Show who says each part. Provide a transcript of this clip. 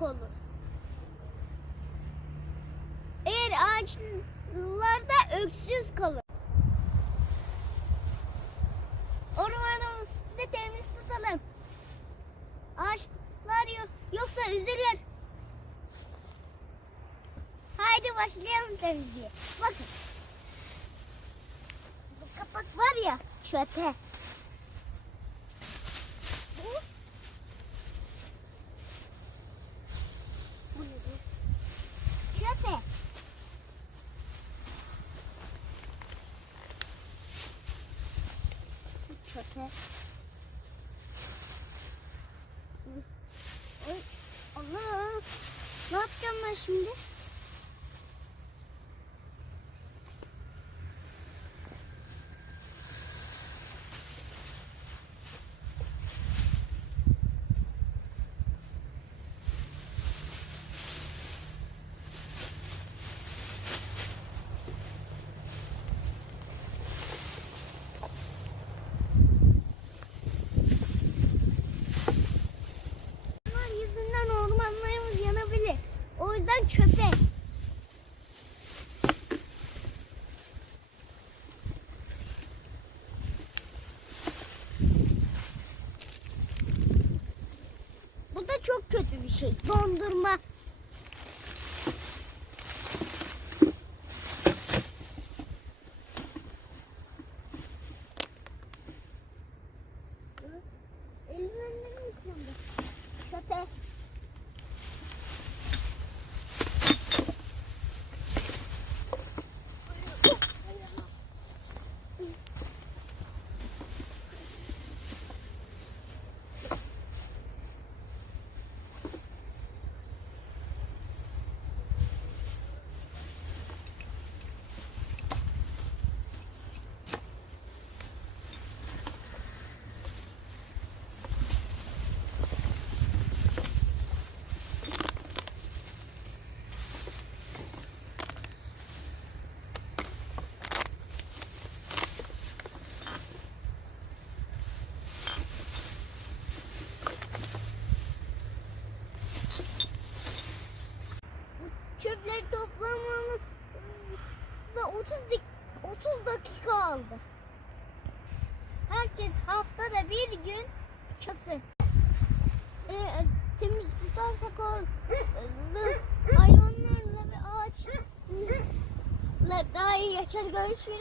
Speaker 1: çok olur. Eğer ağaçlarda öksüz kalır. Ormanımızı temiz tutalım. Ağaçlar yok, yoksa üzülür. Haydi başlayalım temizliğe. Bakın. Bu kapak var ya çöpe. Bu. Bu nedir? Çöpe. Bu çöpe. Ay, Allah. Ne yapacağım ben şimdi? Kötü bir şey. Dondurma. Eldivenlerim yıkandı. Köpe. Çöpleri 30 dik 30 dakika aldı. Herkes haftada bir gün çası. Eğer temiz tutarsak o hayvanlarla ve ağaçla daha iyi yaşar görüşürüz.